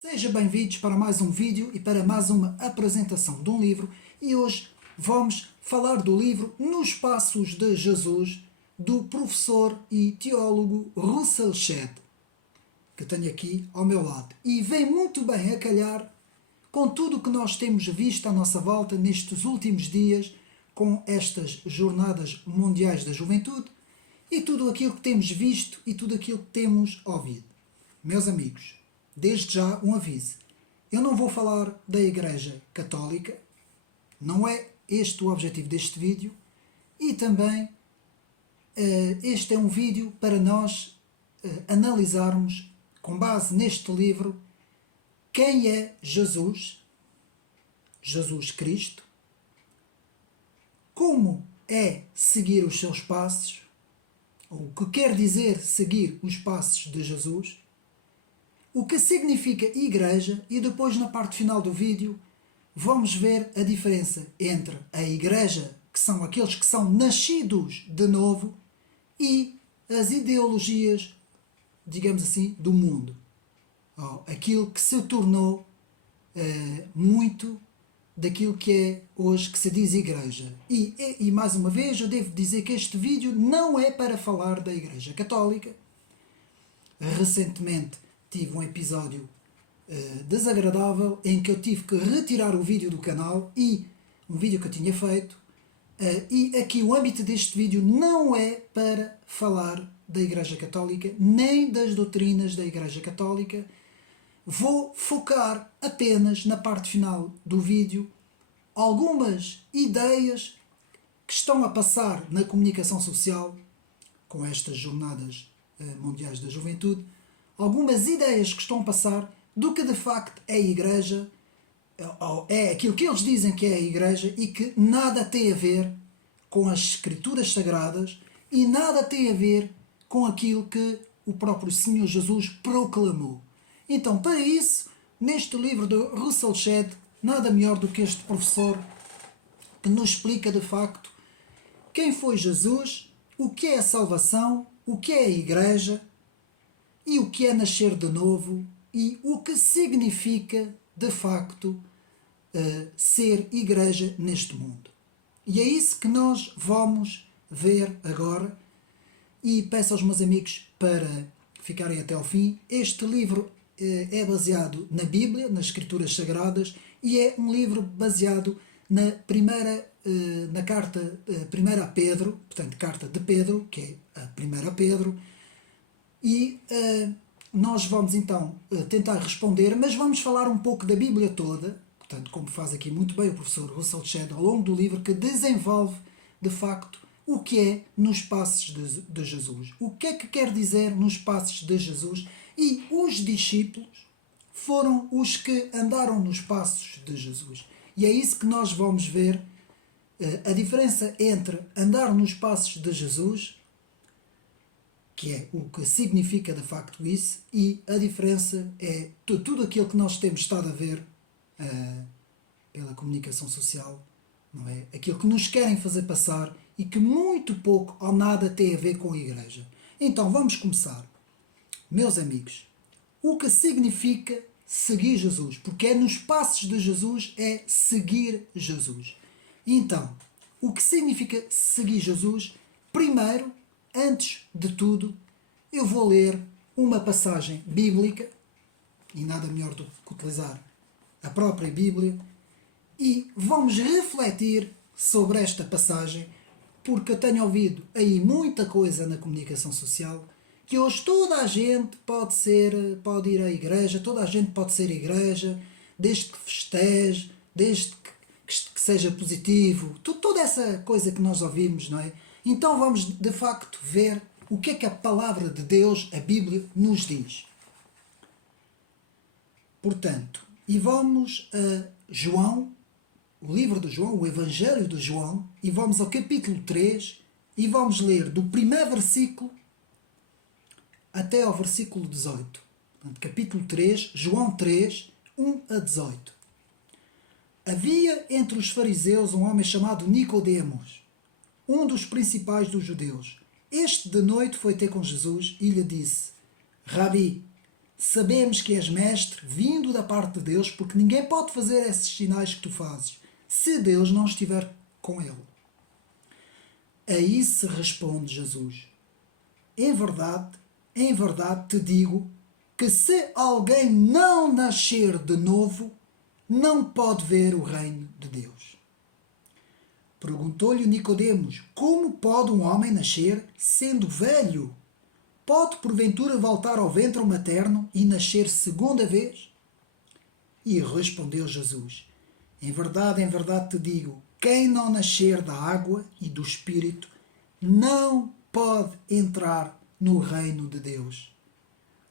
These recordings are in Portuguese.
Sejam bem-vindos para mais um vídeo e para mais uma apresentação de um livro, e hoje vamos falar do livro Nos Passos de Jesus, do professor e teólogo Russell Shedd, que tenho aqui ao meu lado, e vem muito bem a calhar com tudo o que nós temos visto à nossa volta nestes últimos dias, com estas jornadas mundiais da juventude, e tudo aquilo que temos visto e tudo aquilo que temos ouvido. Meus amigos, desde já um aviso. Eu não vou falar da Igreja Católica, não é este o objetivo deste vídeo, e também este é um vídeo para nós analisarmos, com base neste livro, quem é Jesus, Jesus Cristo, como é seguir os seus passos, ou o que quer dizer seguir os passos de Jesus, o que significa igreja, e depois na parte final do vídeo vamos ver a diferença entre a igreja, que são aqueles que são nascidos de novo, e as ideologias, digamos assim, do mundo. Aquilo que se tornou muito daquilo que é hoje que se diz igreja. E mais uma vez eu devo dizer que este vídeo não é para falar da Igreja Católica. Recentemente tive um episódio desagradável em que eu tive que retirar o vídeo do canal, e um vídeo que eu tinha feito, e aqui o âmbito deste vídeo não é para falar da Igreja Católica nem das doutrinas da Igreja Católica. Vou focar apenas na parte final do vídeo algumas ideias que estão a passar na comunicação social com estas jornadas mundiais da juventude, algumas ideias que estão a passar do que de facto é a Igreja, é aquilo que eles dizem que é a Igreja, e que nada tem a ver com as Escrituras Sagradas e nada tem a ver com aquilo que o próprio Senhor Jesus proclamou. Então, para isso, neste livro de Russell Shedd, nada melhor do que este professor que nos explica de facto quem foi Jesus, o que é a salvação, o que é a Igreja, e o que é nascer de novo, e o que significa de facto ser Igreja neste mundo. E é isso que nós vamos ver agora, e peço aos meus amigos para ficarem até ao fim. Este livro é baseado na Bíblia, nas Escrituras Sagradas, e é um livro baseado na carta primeira a Pedro, portanto, carta de Pedro, que é a primeira a Pedro, e nós vamos então tentar responder, mas vamos falar um pouco da Bíblia toda, portanto, como faz aqui muito bem o professor Russell Shedd ao longo do livro, que desenvolve de facto o que é nos passos de Jesus. O que é que quer dizer nos passos de Jesus? E os discípulos foram os que andaram nos passos de Jesus. E é isso que nós vamos ver, a diferença entre andar nos passos de Jesus, que é o que significa de facto isso, e a diferença é tudo aquilo que nós temos estado a ver pela comunicação social, não é? Aquilo que nos querem fazer passar e que muito pouco ou nada tem a ver com a Igreja. Então vamos começar. Meus amigos, o que significa seguir Jesus? Porque é nos passos de Jesus, é seguir Jesus. Então, o que significa seguir Jesus? Primeiro, antes de tudo, eu vou ler uma passagem bíblica, e nada melhor do que utilizar a própria Bíblia, e vamos refletir sobre esta passagem, porque eu tenho ouvido aí muita coisa na comunicação social, que hoje toda a gente pode ir à igreja, toda a gente pode ser igreja, desde que festeje, desde que seja positivo, toda essa coisa que nós ouvimos, não é? Então vamos de facto ver o que é que a palavra de Deus, a Bíblia, nos diz. Portanto, e vamos a João, o livro de João, o Evangelho de João, e vamos ao capítulo 3, e vamos ler do primeiro versículo até ao versículo 18. Portanto, capítulo 3, João 3, 1 a 18. Havia entre os fariseus um homem chamado Nicodemos, um dos principais dos judeus. Este de noite foi ter com Jesus e lhe disse: Rabi, sabemos que és mestre, vindo da parte de Deus, porque ninguém pode fazer esses sinais que tu fazes, se Deus não estiver com ele. A isso responde Jesus: em verdade te digo que se alguém não nascer de novo, não pode ver o reino de Deus. Perguntou-lhe Nicodemos: como pode um homem nascer sendo velho? Pode porventura voltar ao ventre materno e nascer segunda vez? E respondeu Jesus: em verdade te digo, quem não nascer da água e do Espírito não pode entrar no reino de Deus.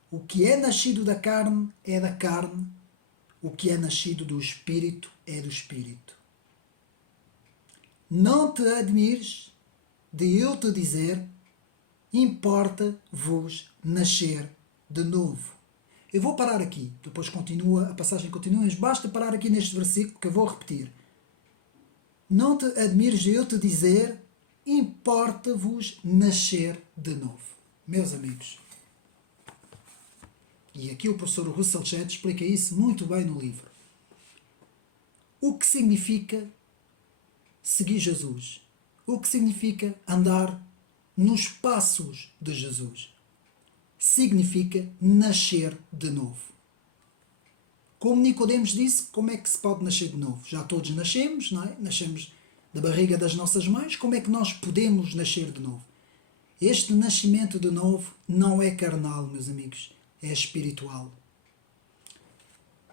O que é nascido da carne é da carne, o que é nascido do Espírito é do Espírito. Não te admires de eu te dizer, importa-vos nascer de novo. Eu vou parar aqui, depois a passagem continua, mas basta parar aqui neste versículo que eu vou repetir. Não te admires de eu te dizer, importa-vos nascer de novo. Meus amigos, e aqui o professor Russell Shedd explica isso muito bem no livro. O que significa seguir Jesus? O que significa andar nos passos de Jesus? Significa nascer de novo. Como Nicodemos disse, como é que se pode nascer de novo? Já todos nascemos, não é? Nascemos da barriga das nossas mães. Como é que nós podemos nascer de novo? Este nascimento de novo não é carnal, meus amigos, é espiritual.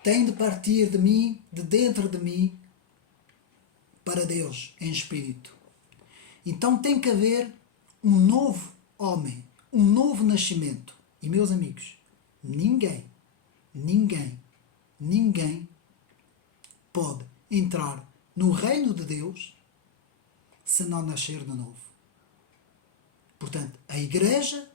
Tem de partir de mim, de dentro de mim, para Deus, em espírito. Então tem que haver um novo homem, um novo nascimento. E, meus amigos, ninguém pode entrar no reino de Deus se não nascer de novo. Portanto, a igreja,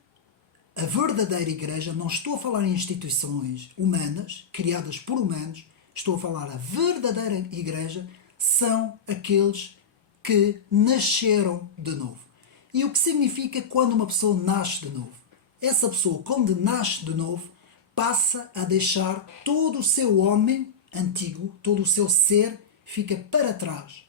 a verdadeira igreja, não estou a falar em instituições humanas, criadas por humanos, estou a falar a verdadeira igreja, são aqueles que nasceram de novo. E o que significa quando uma pessoa nasce de novo? Essa pessoa, quando nasce de novo, passa a deixar todo o seu homem antigo, todo o seu ser, fica para trás.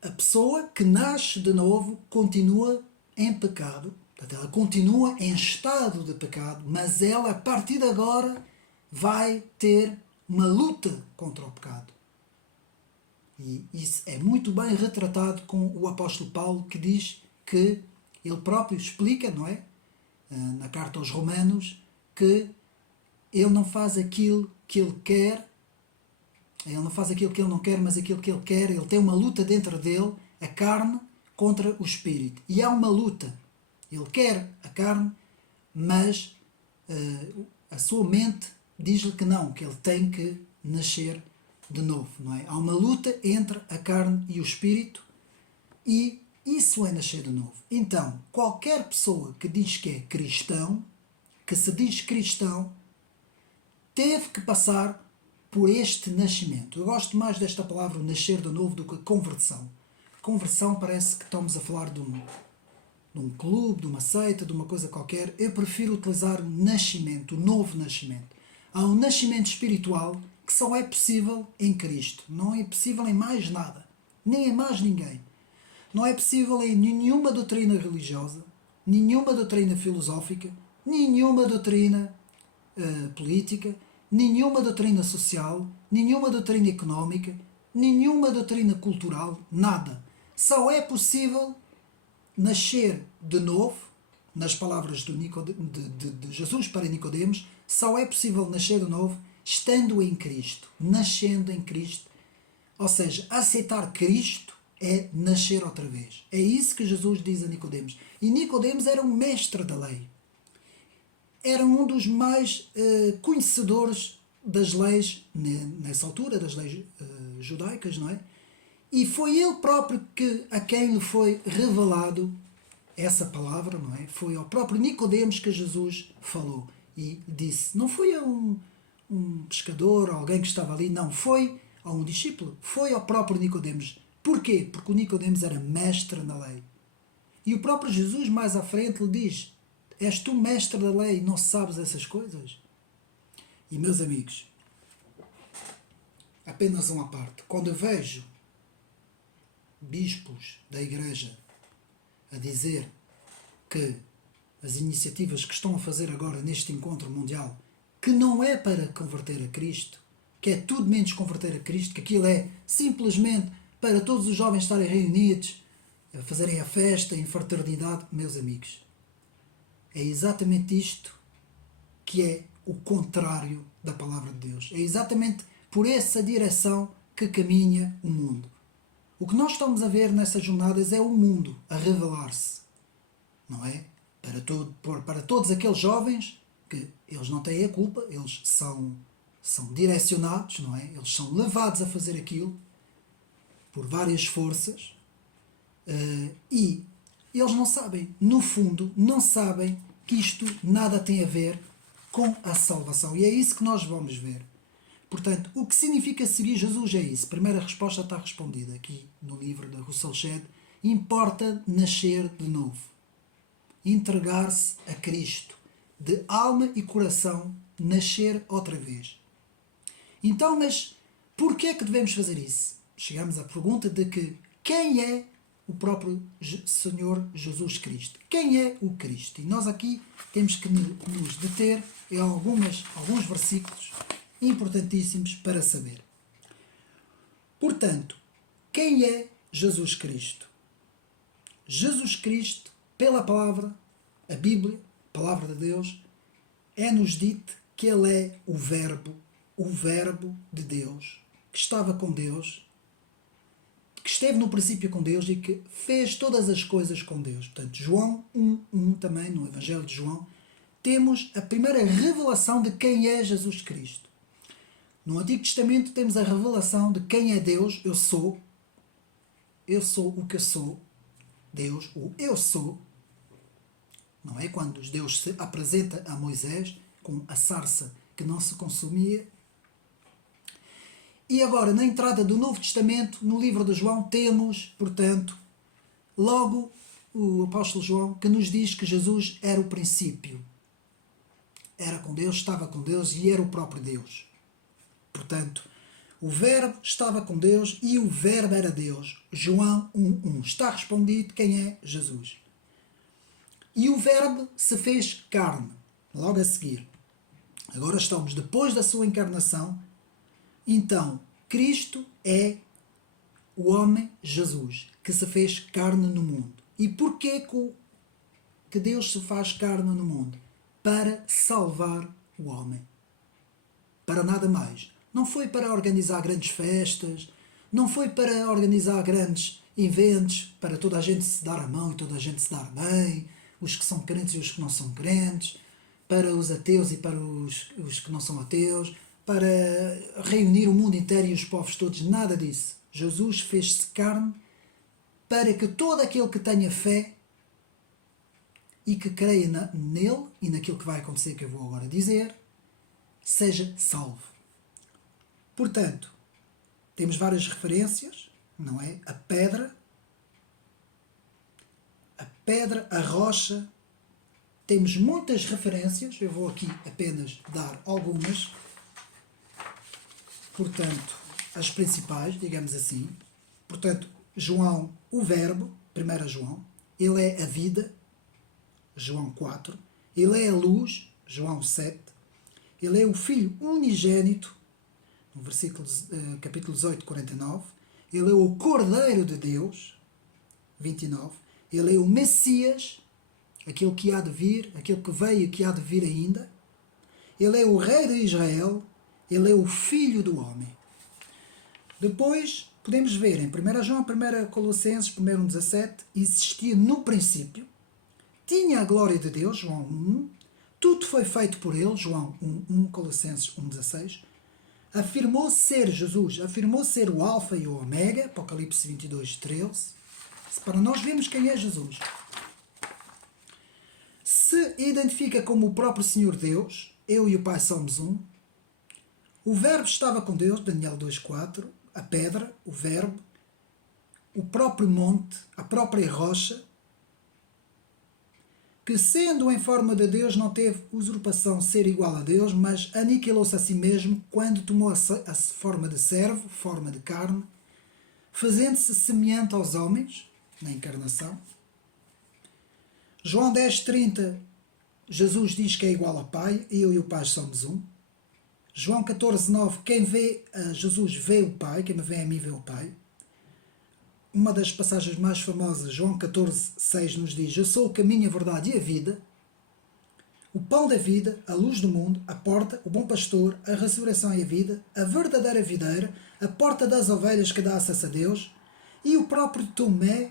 A pessoa que nasce de novo continua em pecado, portanto, ela continua em estado de pecado, mas ela, a partir de agora, vai ter uma luta contra o pecado. E isso é muito bem retratado com o apóstolo Paulo, que diz que ele próprio explica, não é? Na carta aos Romanos, que ele não faz aquilo que ele quer, ele não faz aquilo que ele não quer, mas aquilo que ele quer. Ele tem uma luta dentro dele, a carne contra o espírito. E há uma luta. Ele quer a carne, mas a sua mente diz-lhe que não, que ele tem que nascer de novo, não é? Há uma luta entre a carne e o espírito, e isso é nascer de novo. Então, qualquer pessoa que diz que é cristão, que se diz cristão, teve que passar por este nascimento. Eu gosto mais desta palavra, nascer de novo, do que conversão. Conversão parece que estamos a falar de um clube, de uma seita, de uma coisa qualquer. Eu prefiro utilizar o nascimento, o novo nascimento. Há um nascimento espiritual que só é possível em Cristo. Não é possível em mais nada, nem em mais ninguém. Não é possível em nenhuma doutrina religiosa, nenhuma doutrina filosófica, nenhuma doutrina política, nenhuma doutrina social, nenhuma doutrina económica, nenhuma doutrina cultural, nada. Só é possível nascer de novo, nas palavras de Jesus para Nicodemos, só é possível nascer de novo estando em Cristo, nascendo em Cristo. Ou seja, aceitar Cristo é nascer outra vez. É isso que Jesus diz a Nicodemos. E Nicodemos era um mestre da lei. Era um dos mais conhecedores das leis, nessa altura, das leis judaicas, não é? E foi ele próprio a quem lhe foi revelado essa palavra, não é? Foi ao próprio Nicodemos que Jesus falou e disse. Não foi a um pescador, alguém que estava ali, não. Foi a um discípulo. Foi ao próprio Nicodemos. Porquê? Porque o Nicodemos era mestre na lei. E o próprio Jesus, mais à frente, lhe diz: És tu mestre da lei e não sabes essas coisas? E meus amigos, apenas uma parte. Quando eu vejo bispos da igreja a dizer que as iniciativas que estão a fazer agora neste encontro mundial, que não é para converter a Cristo, que é tudo menos converter a Cristo, que aquilo é simplesmente para todos os jovens estarem reunidos, a fazerem a festa em fraternidade, meus amigos. É exatamente isto que é o contrário da palavra de Deus. É exatamente por essa direção que caminha o mundo. O que nós estamos a ver nessas jornadas é o mundo a revelar-se, não é? Para todos aqueles jovens que eles não têm a culpa, eles são direcionados, não é? Eles são levados a fazer aquilo por várias forças e eles não sabem, no fundo, não sabem que isto nada tem a ver com a salvação. E é isso que nós vamos ver. Portanto, o que significa seguir Jesus é isso. A primeira resposta está respondida aqui no livro da Russell Shedd. Importa nascer de novo. Entregar-se a Cristo. De alma e coração, nascer outra vez. Então, mas porquê é que devemos fazer isso? Chegamos à pergunta de que quem é o próprio Senhor Jesus Cristo? Quem é o Cristo? E nós aqui temos que nos deter em alguns versículos importantíssimos para saber. Portanto, quem é Jesus Cristo? Jesus Cristo, pela palavra, a Bíblia, a palavra de Deus, é-nos dito que Ele é o Verbo de Deus, que estava com Deus, que esteve no princípio com Deus e que fez todas as coisas com Deus. Portanto, João 1:1 também, no Evangelho de João, temos a primeira revelação de quem é Jesus Cristo. No Antigo Testamento temos a revelação de quem é Deus. Eu sou o que eu sou, Deus, o eu sou. Não é? Quando Deus se apresenta a Moisés com a sarça que não se consumia. E agora, na entrada do Novo Testamento, no livro de João, temos, portanto, logo o apóstolo João, que nos diz que Jesus era o princípio. Era com Deus, estava com Deus e era o próprio Deus. Portanto, o Verbo estava com Deus e o Verbo era Deus. João 1:1. Está respondido quem é Jesus. E o Verbo se fez carne. Logo a seguir. Agora estamos depois da sua encarnação. Então, Cristo é o homem Jesus, que se fez carne no mundo. E porquê que Deus se faz carne no mundo? Para salvar o homem. Para nada mais. Não foi para organizar grandes festas, não foi para organizar grandes eventos, para toda a gente se dar a mão e toda a gente se dar bem, os que são crentes e os que não são crentes, para os ateus e para os que não são ateus, para reunir o mundo inteiro e os povos todos, nada disso. Jesus fez-se carne para que todo aquele que tenha fé e que creia nele e naquilo que vai acontecer, que eu vou agora dizer, seja salvo. Portanto, temos várias referências, não é? A pedra, a rocha, temos muitas referências, eu vou aqui apenas dar algumas, portanto, as principais, digamos assim. Portanto, João, o Verbo, 1 João, ele é a vida, João 4, ele é a luz, João 7, ele é o Filho unigênito, no versículo, capítulo 18, 49, ele é o Cordeiro de Deus, 29, ele é o Messias, aquele que há de vir, aquele que veio e que há de vir ainda, ele é o Rei de Israel, ele é o Filho do Homem. Depois, podemos ver em 1 João, 1 Colossenses, 1:17, existia no princípio, tinha a glória de Deus, João 1, tudo foi feito por ele, João 1:1, Colossenses 1:16, afirmou ser Jesus, afirmou ser o Alfa e o Ômega, Apocalipse 22:13, para nós vermos quem é Jesus. Se identifica como o próprio Senhor Deus, eu e o Pai somos um. O Verbo estava com Deus, Daniel 2:4, a pedra, o Verbo, o próprio monte, a própria rocha. que sendo em forma de Deus não teve usurpação ser igual a Deus, mas aniquilou-se a si mesmo quando tomou a forma de servo, forma de carne, fazendo-se semelhante aos homens, na encarnação. João 10,30, Jesus diz que é igual ao Pai, eu e o Pai somos um. João 14,9, quem vê a Jesus vê o Pai, quem me vê a mim vê o Pai. Uma das passagens mais famosas, João 14,6, nos diz: eu sou o caminho, a verdade e a vida, o pão da vida, a luz do mundo, a porta, o bom pastor, a ressurreição e a vida, a verdadeira videira, a porta das ovelhas que dá acesso a Deus. E o próprio Tomé,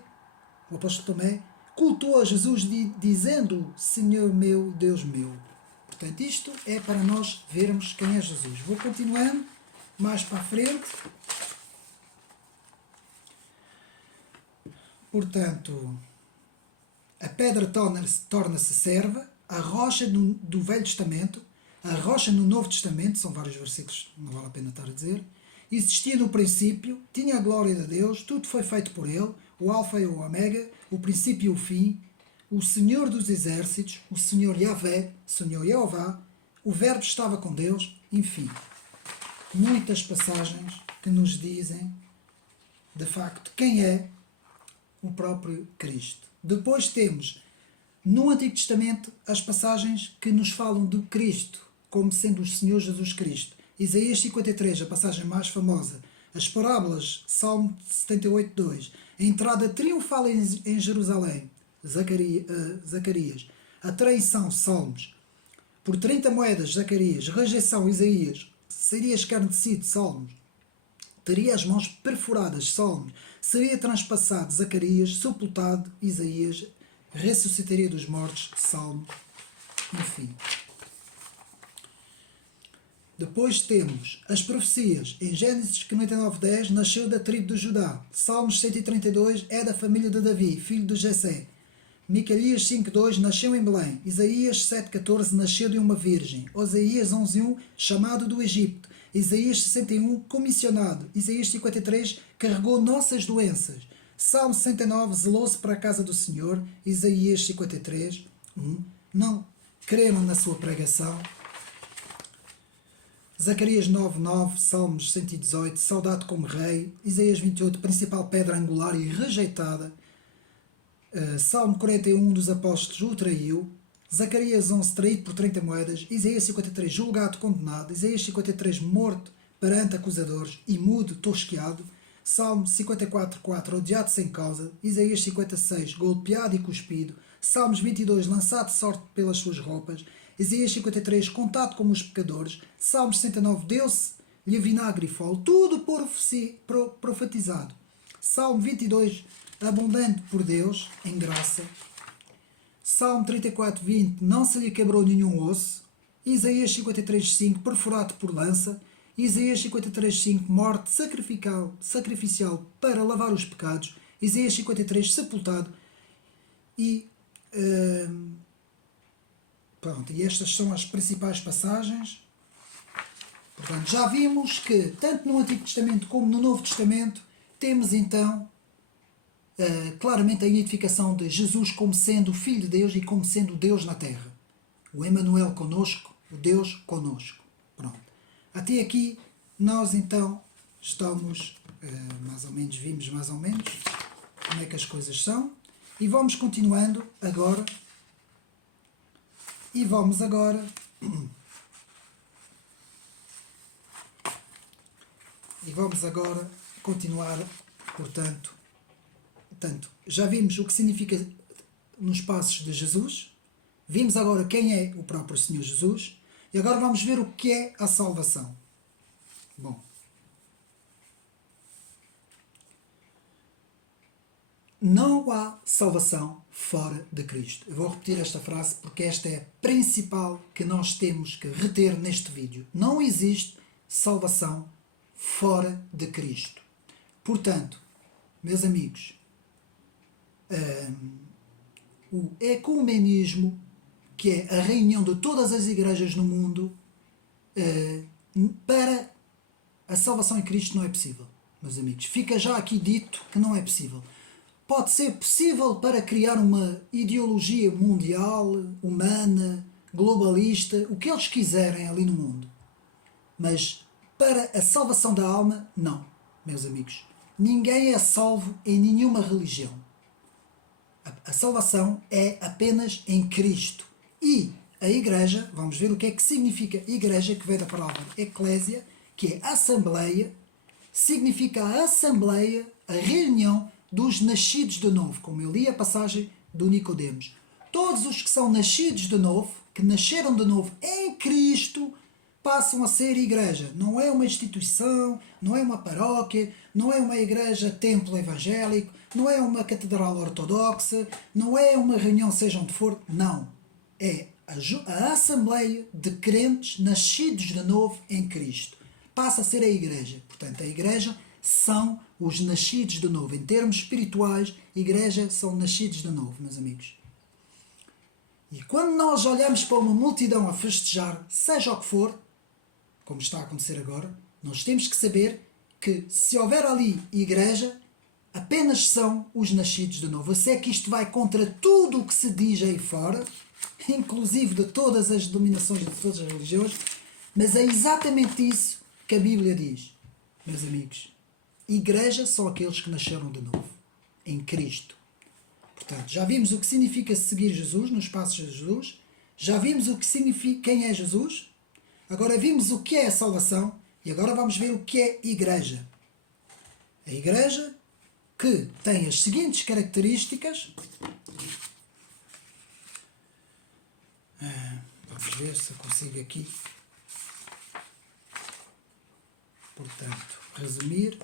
o apóstolo Tomé, cultuou a Jesus dizendo: Senhor meu, Deus meu. Portanto, isto é para nós vermos quem é Jesus. Vou continuando mais para a frente. Portanto, a pedra torna-se serva, a rocha do Velho Testamento, a rocha no Novo Testamento, são vários versículos, não vale a pena estar a dizer, existia no princípio, tinha a glória de Deus, tudo foi feito por ele, o Alfa e o Ômega, o princípio e o fim, o Senhor dos exércitos, o Senhor Yahvé, o Senhor Jeová, o Verbo estava com Deus, enfim. Muitas passagens que nos dizem, de facto, quem é o próprio Cristo. Depois temos, no Antigo Testamento, as passagens que nos falam do Cristo, como sendo o Senhor Jesus Cristo. Isaías 53, a passagem mais famosa. As parábolas, Salmo 78,2. A entrada triunfal em Jerusalém, Zacarias. A traição, Salmos. Por 30 moedas, Zacarias. Rejeição, Isaías. Seria escarnecido, Salmos. Teria as mãos perfuradas, Salmos. Seria transpassado, Zacarias. Sepultado, Isaías. Ressuscitaria dos mortos, Salmo. Enfim. Depois temos as profecias. Em Gênesis 49,10 nasceu da tribo de Judá. Salmos 132 é da família de Davi, filho de Jessé. Micaías 5,2 nasceu em Belém. Isaías 7,14 nasceu de uma virgem. Oséias 11,1 chamado do Egito. Isaías 61 comissionado. Isaías 53 carregou nossas doenças. Salmo 69 zelou-se para a casa do Senhor. Isaías 53 não creram na sua pregação. Zacarias 9,9, Salmos 118, saudade como rei. Isaías 28, principal pedra angular e rejeitada. Salmo 41 dos apóstolos o traiu. Zacarias 11, traído por 30 moedas. Isaías 53, julgado, condenado. Isaías 53, morto perante acusadores e mudo, tosqueado. Salmo 54, 4, odiado sem causa. Isaías 56, golpeado e cuspido. Salmos 22, lançado de sorte pelas suas roupas. Isaías 53, contado como os pecadores. Salmos 69, deu-se-lhe vinagre e fol. Tudo profetizado. Salmo 22, abundante por Deus, em graça. Salmo 34, 20, não se lhe quebrou nenhum osso. Isaías 53, 5, perfurado por lança. Isaías 53, 5, morte sacrificial para lavar os pecados. Isaías 53, sepultado. E pronto, e estas são as principais passagens. Portanto, já vimos que tanto no Antigo Testamento como no Novo Testamento temos então claramente a identificação de Jesus como sendo o Filho de Deus e como sendo Deus na Terra. O Emmanuel conosco, o Deus conosco. Pronto. Até aqui nós então estamos, mais ou menos, vimos mais ou menos como é que as coisas são. E vamos continuando agora. E vamos agora continuar, portanto, já vimos o que significa nos passos de Jesus, vimos agora quem é o próprio Senhor Jesus, e agora vamos ver o que é a salvação. Bom, não há salvação fora de Cristo. Eu vou repetir esta frase porque esta é a principal que nós temos que reter neste vídeo. Não existe salvação fora de Cristo. Portanto, meus amigos, o ecumenismo, que é a reunião de todas as igrejas no mundo, para a salvação em Cristo não é possível, meus amigos. Fica já aqui dito que não é possível. pode ser possível para criar uma ideologia mundial, humana, globalista, o que eles quiserem ali no mundo. Mas para a salvação da alma, não, meus amigos. Ninguém é salvo em nenhuma religião. A salvação é apenas em Cristo. E a igreja, vamos ver o que é que significa igreja, que vem da palavra eclésia, que é assembleia, significa a assembleia, a reunião dos nascidos de novo, como eu li a passagem do Nicodemos. Todos os que são nascidos de novo, que nasceram de novo em Cristo, passam a ser igreja. Não é uma instituição, não é uma paróquia, não é uma igreja templo evangélico, não é uma catedral ortodoxa, não é uma reunião seja onde for, não. É a assembleia de crentes nascidos de novo em Cristo. Passa a ser a igreja. Portanto, a igreja são os nascidos de novo. Em termos espirituais, igreja são nascidos de novo, meus amigos. E quando nós olhamos para uma multidão a festejar, seja o que for, como está a acontecer agora, nós temos que saber que se houver ali igreja, apenas são os nascidos de novo. Eu sei que isto vai contra tudo o que se diz aí fora, inclusive de todas as denominações de todas as religiões, mas é exatamente isso que a Bíblia diz, meus amigos. Igreja são aqueles que nasceram de novo, em Cristo. Portanto, já vimos o que significa seguir Jesus, nos passos de Jesus, já vimos o que significa quem é Jesus, agora vimos o que é a salvação e agora vamos ver o que é igreja. A igreja que tem as seguintes características. Vamos ver se eu consigo aqui. Portanto, resumir.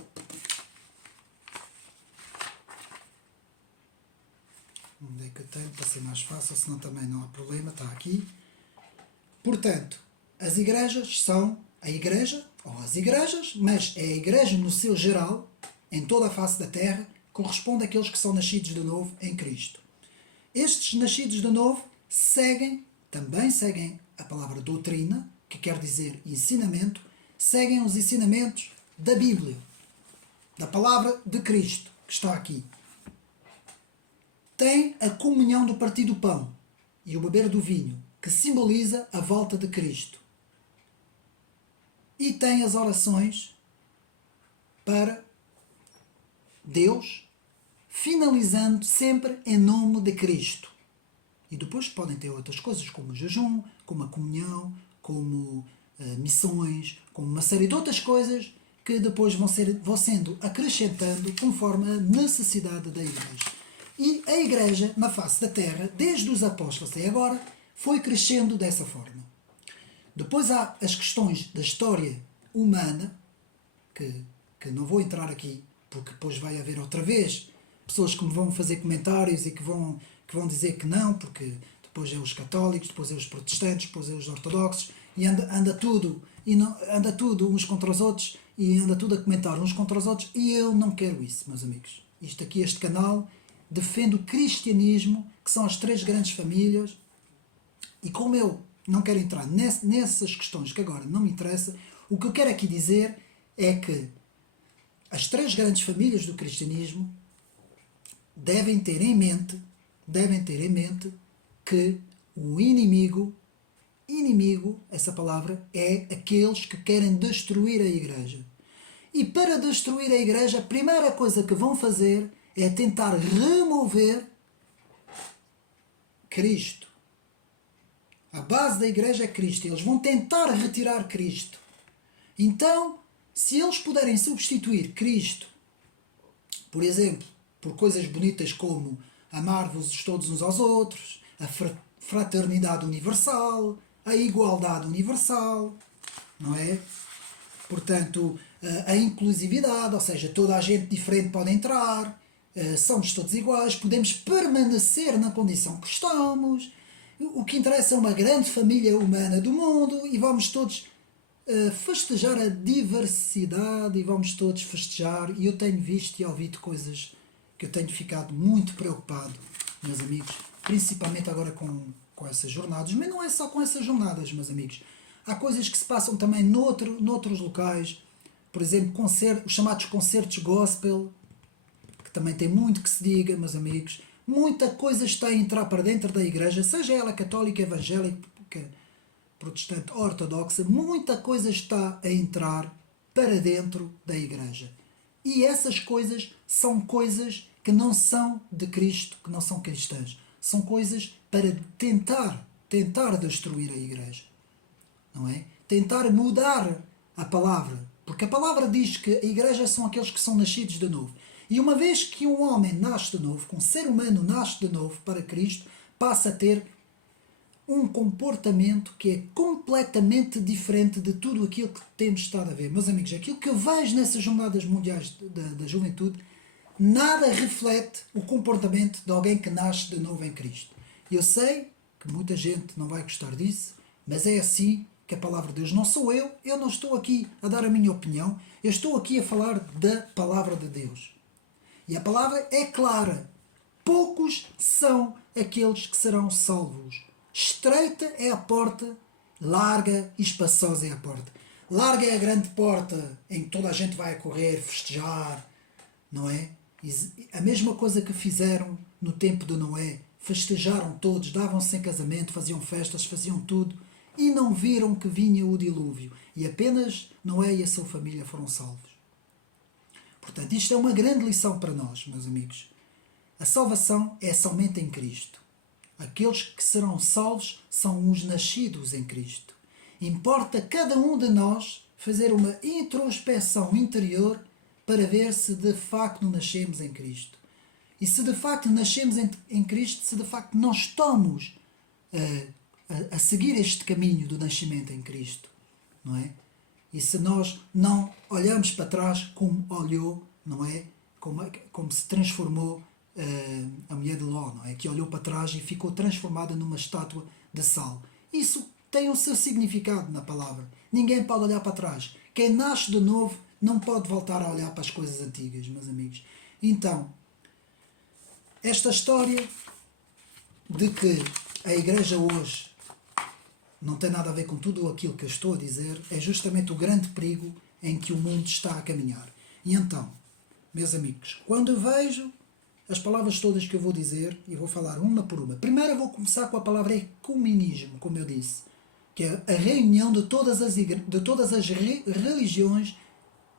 Onde é que eu tenho? Para ser mais fácil, senão também não há problema. Está aqui. Portanto, as igrejas são a igreja, ou as igrejas, mas é a igreja no seu geral, em toda a face da terra, corresponde àqueles que são nascidos de novo em Cristo. Estes nascidos de novo também seguem a palavra doutrina, que quer dizer ensinamento, seguem os ensinamentos da Bíblia, da palavra de Cristo, que está aqui. Tem a comunhão do partir do pão e o beber do vinho, que simboliza a volta de Cristo. E tem as orações para Deus, finalizando sempre em nome de Cristo. E depois podem ter outras coisas, como o jejum, como a comunhão, como missões, como uma série de outras coisas que depois vão sendo acrescentando conforme a necessidade da igreja. E a igreja, na face da terra, desde os apóstolos até agora, foi crescendo dessa forma. Depois há as questões da história humana, que não vou entrar aqui, porque depois vai haver outra vez pessoas que me vão fazer comentários e que vão dizer que não, porque depois é os católicos, depois é os protestantes, depois é os ortodoxos, e anda tudo uns contra os outros, e anda tudo a comentar uns contra os outros, e eu não quero isso, meus amigos. Este canal defende o cristianismo, que são as três grandes famílias, e como eu não quero entrar nessas questões que agora não me interessa, o que eu quero aqui dizer é que as três grandes famílias do cristianismo devem ter em mente que o inimigo, essa palavra, é aqueles que querem destruir a igreja. E para destruir a igreja, a primeira coisa que vão fazer é tentar remover Cristo. A base da igreja é Cristo. Eles vão tentar retirar Cristo. Então, se eles puderem substituir Cristo, por exemplo, por coisas bonitas como amar-vos todos uns aos outros, a fraternidade universal, a igualdade universal, não é? Portanto, a inclusividade, ou seja, toda a gente diferente pode entrar, somos todos iguais, podemos permanecer na condição que estamos, o que interessa é uma grande família humana do mundo e vamos todos festejar a diversidade e vamos todos festejar. E eu tenho visto e ouvido coisas que eu tenho ficado muito preocupado, meus amigos, principalmente agora com essas jornadas, mas não é só com essas jornadas, meus amigos. Há coisas que se passam também noutros locais, por exemplo, os chamados concertos gospel, que que também tem muito que se diga, meus amigos. Muita coisa está a entrar para dentro da igreja, seja ela católica, evangélica, protestante, ortodoxa, muita coisa está a entrar para dentro da igreja. E essas coisas são coisas que não são de Cristo, que não são cristãs. São coisas para tentar destruir a igreja. Não é? Tentar mudar a palavra. Porque a palavra diz que a igreja são aqueles que são nascidos de novo. E uma vez que um homem nasce de novo, que um ser humano nasce de novo para Cristo, passa a ter um comportamento que é completamente diferente de tudo aquilo que temos estado a ver. Meus amigos, aquilo que eu vejo nessas jornadas mundiais da juventude, nada reflete o comportamento de alguém que nasce de novo em Cristo. Eu sei que muita gente não vai gostar disso, mas é assim que a palavra de Deus. Não sou eu não estou aqui a dar a minha opinião, eu estou aqui a falar da palavra de Deus. E a palavra é clara. Poucos são aqueles que serão salvos. Estreita é a porta, larga e espaçosa é a porta. Larga é a grande porta em que toda a gente vai a correr, festejar, não é? A mesma coisa que fizeram no tempo de Noé. Festejaram todos, davam-se em casamento, faziam festas, faziam tudo e não viram que vinha o dilúvio. E apenas Noé e a sua família foram salvos. Portanto, isto é uma grande lição para nós, meus amigos. A salvação é somente em Cristo. Aqueles que serão salvos são os nascidos em Cristo. Importa cada um de nós fazer uma introspeção interior para ver se de facto nascemos em Cristo. E se de facto nascemos em Cristo, se de facto nós estamos a seguir este caminho do nascimento em Cristo, não é? E se nós não olhamos para trás como olhou, não é? Como se transformou a mulher de Ló, não é? Que olhou para trás e ficou transformada numa estátua de sal. Isso tem o seu significado na palavra. Ninguém pode olhar para trás. Quem nasce de novo não pode voltar a olhar para as coisas antigas, meus amigos. Então, esta história de que a igreja hoje não tem nada a ver com tudo aquilo que eu estou a dizer é justamente o grande perigo em que o mundo está a caminhar. E então, meus amigos, quando eu vejo as palavras todas que eu vou dizer, e vou falar uma por uma. Primeiro eu vou começar com a palavra ecumenismo, como eu disse, que é a reunião de todas as religiões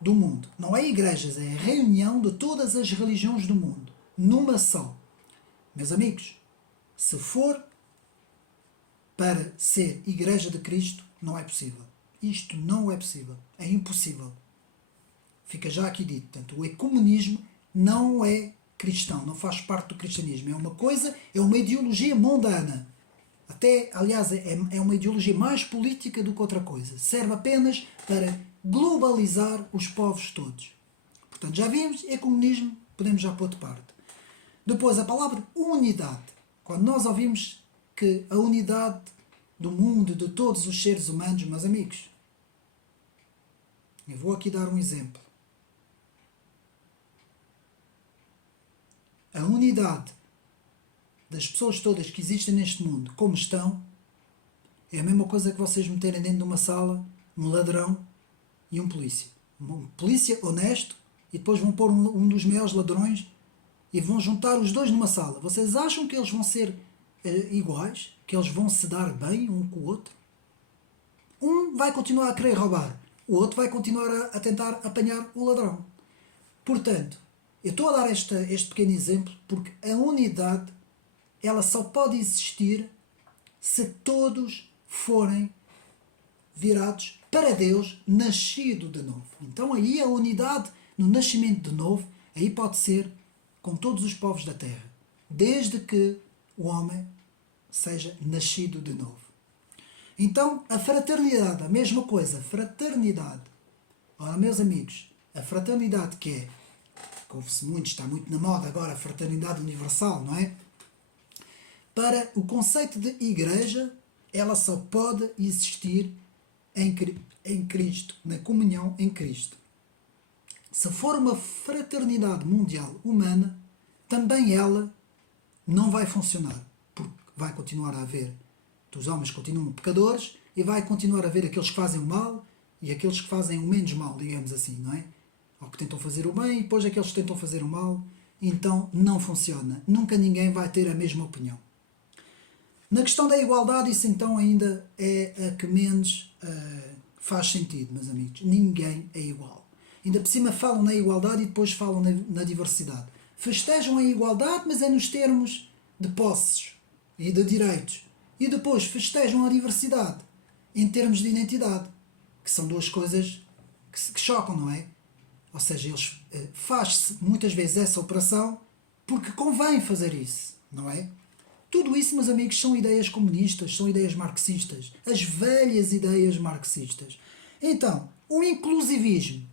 do mundo. Não é igrejas, é a reunião de todas as religiões do mundo, numa só. Meus amigos, se for para ser igreja de Cristo, não é possível. Isto não é possível. É impossível. Fica já aqui dito. Portanto, o ecumenismo não é cristão, não faz parte do cristianismo. É uma coisa, é uma ideologia mundana. Até, aliás, é uma ideologia mais política do que outra coisa. Serve apenas para globalizar os povos todos. Portanto, já vimos, ecumenismo, podemos já pôr de parte. Depois, a palavra unidade. Quando nós ouvimos que a unidade do mundo, de todos os seres humanos, meus amigos, eu vou aqui dar um exemplo. A unidade das pessoas todas que existem neste mundo, como estão, é a mesma coisa que vocês meterem dentro de uma sala um ladrão e um polícia. Um polícia honesto e depois vão pôr um dos maiores ladrões e vão juntar os dois numa sala. Vocês acham que eles vão ser iguais? Que eles vão se dar bem um com o outro? Um vai continuar a querer roubar, o outro vai continuar a tentar apanhar o ladrão. Portanto, eu estou a dar este pequeno exemplo porque a unidade ela só pode existir se todos forem virados para Deus, nascido de novo. Então aí a unidade no nascimento de novo, aí pode ser com todos os povos da terra, desde que o homem seja nascido de novo. Então a fraternidade, a mesma coisa, fraternidade. Ora, meus amigos, a fraternidade que é, ouve-se muito, está muito na moda agora, a fraternidade universal, não é? Para o conceito de igreja, ela só pode existir em Cristo, na comunhão em Cristo. Se for uma fraternidade mundial humana, também ela não vai funcionar, porque vai continuar a haver, os homens continuam pecadores e vai continuar a haver aqueles que fazem o mal e aqueles que fazem o menos mal, digamos assim, não é? Ou que tentam fazer o bem e depois aqueles que tentam fazer o mal então não funciona. Nunca ninguém vai ter a mesma opinião. Na questão da igualdade, isso então ainda é a que menos faz sentido, meus amigos. Ninguém é igual. Ainda por cima falam na igualdade e depois falam na diversidade. Festejam a igualdade, mas é nos termos de posses e de direitos. E depois festejam a diversidade em termos de identidade, que são duas coisas que chocam, não é? Ou seja, eles faz-se muitas vezes essa operação porque convém fazer isso, não é? Tudo isso, meus amigos, são ideias comunistas, são ideias marxistas, as velhas ideias marxistas. Então, o inclusivismo,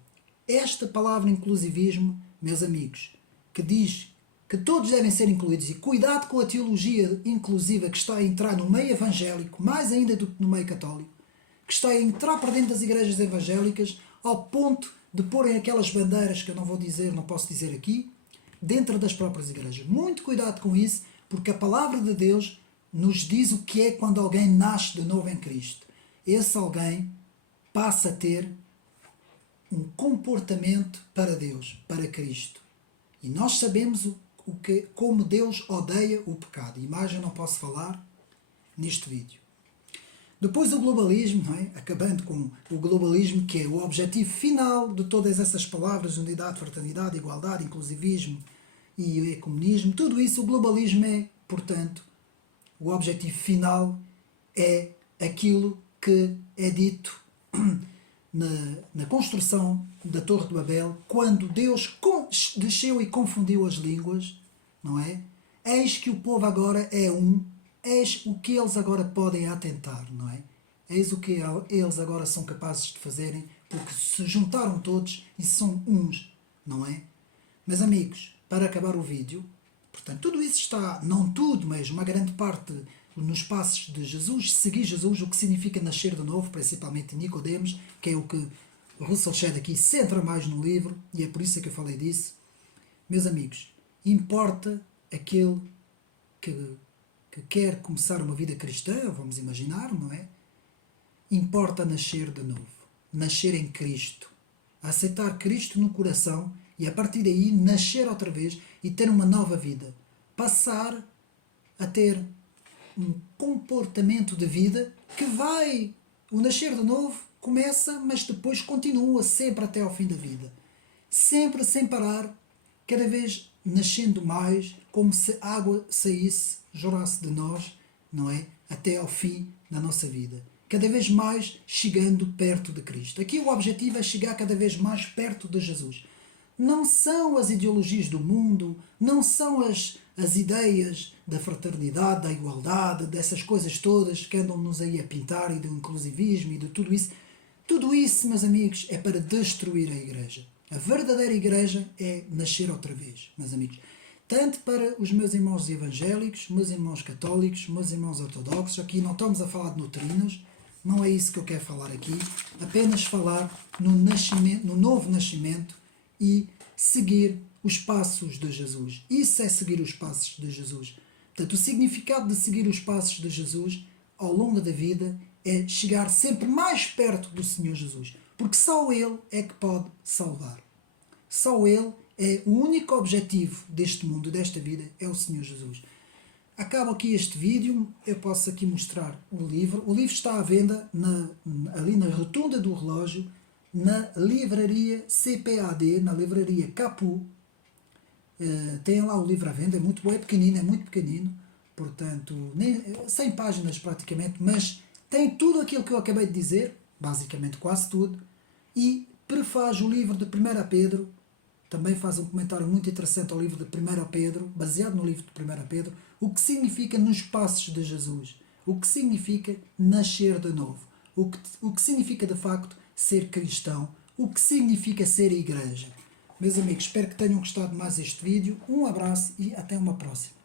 esta palavra inclusivismo, meus amigos, que diz que todos devem ser incluídos, e cuidado com a teologia inclusiva que está a entrar no meio evangélico, mais ainda do que no meio católico, que está a entrar para dentro das igrejas evangélicas ao ponto de porem aquelas bandeiras que eu não vou dizer, não posso dizer aqui, dentro das próprias igrejas. Muito cuidado com isso, porque a palavra de Deus nos diz o que é quando alguém nasce de novo em Cristo. Esse alguém passa a ter um comportamento para Deus, para Cristo. E nós sabemos como Deus odeia o pecado. Imagem eu não posso falar neste vídeo. Depois o globalismo, não é? Acabando com o globalismo, que é o objetivo final de todas essas palavras, unidade, fraternidade, igualdade, inclusivismo e comunismo, tudo isso, o globalismo é, portanto, o objetivo final é aquilo que é dito na construção da Torre de Babel, quando Deus desceu e confundiu as línguas, não é? Eis que o povo agora é um, eis o que eles agora podem atentar, não é? Eis o que eles agora são capazes de fazerem, porque se juntaram todos e são uns, não é? Meus amigos, para acabar o vídeo, portanto, tudo isso está, não tudo, mas uma grande parte nos passos de Jesus, seguir Jesus, o que significa nascer de novo, principalmente Nicodemos, que é o que Russell Shedd aqui centra mais no livro, e é por isso que eu falei disso. Meus amigos, importa aquele que quer começar uma vida cristã, vamos imaginar, não é? Importa nascer de novo, nascer em Cristo, aceitar Cristo no coração e a partir daí nascer outra vez e ter uma nova vida, passar a ter um comportamento de vida que vai, o nascer de novo começa, mas depois continua sempre até ao fim da vida, sempre sem parar, cada vez nascendo mais, como se a água saísse, jorrasse de nós, não é? Até ao fim da nossa vida. Cada vez mais chegando perto de Cristo. Aqui o objetivo é chegar cada vez mais perto de Jesus. Não são as ideologias do mundo, não são as ideias da fraternidade, da igualdade, dessas coisas todas que andam-nos aí a pintar e do inclusivismo e de tudo isso. Tudo isso, meus amigos, é para destruir a igreja. A verdadeira igreja é nascer outra vez, meus amigos. Tanto para os meus irmãos evangélicos, meus irmãos católicos, meus irmãos ortodoxos. Aqui não estamos a falar de doutrinas, não é isso que eu quero falar aqui. Apenas falar no nascimento, no novo nascimento e seguir os passos de Jesus. Isso é seguir os passos de Jesus. Portanto, o significado de seguir os passos de Jesus ao longo da vida é chegar sempre mais perto do Senhor Jesus. Porque só Ele é que pode salvar. Só Ele é o único objetivo deste mundo, desta vida, é o Senhor Jesus. Acabo aqui este vídeo, eu posso aqui mostrar o livro. O livro está à venda ali na rotunda do relógio, na livraria CPAD, na livraria Capu. Tem lá o livro à venda, é muito bom, é muito pequenino, portanto, 100 páginas praticamente, mas tem tudo aquilo que eu acabei de dizer, basicamente quase tudo, e prefaz o livro de 1 Pedro, também faz um comentário muito interessante ao livro de 1 Pedro, baseado no livro de 1 Pedro, o que significa nos passos de Jesus, o que significa nascer de novo, o que significa de facto ser cristão, o que significa ser igreja. Meus amigos, espero que tenham gostado mais deste vídeo, um abraço e até uma próxima.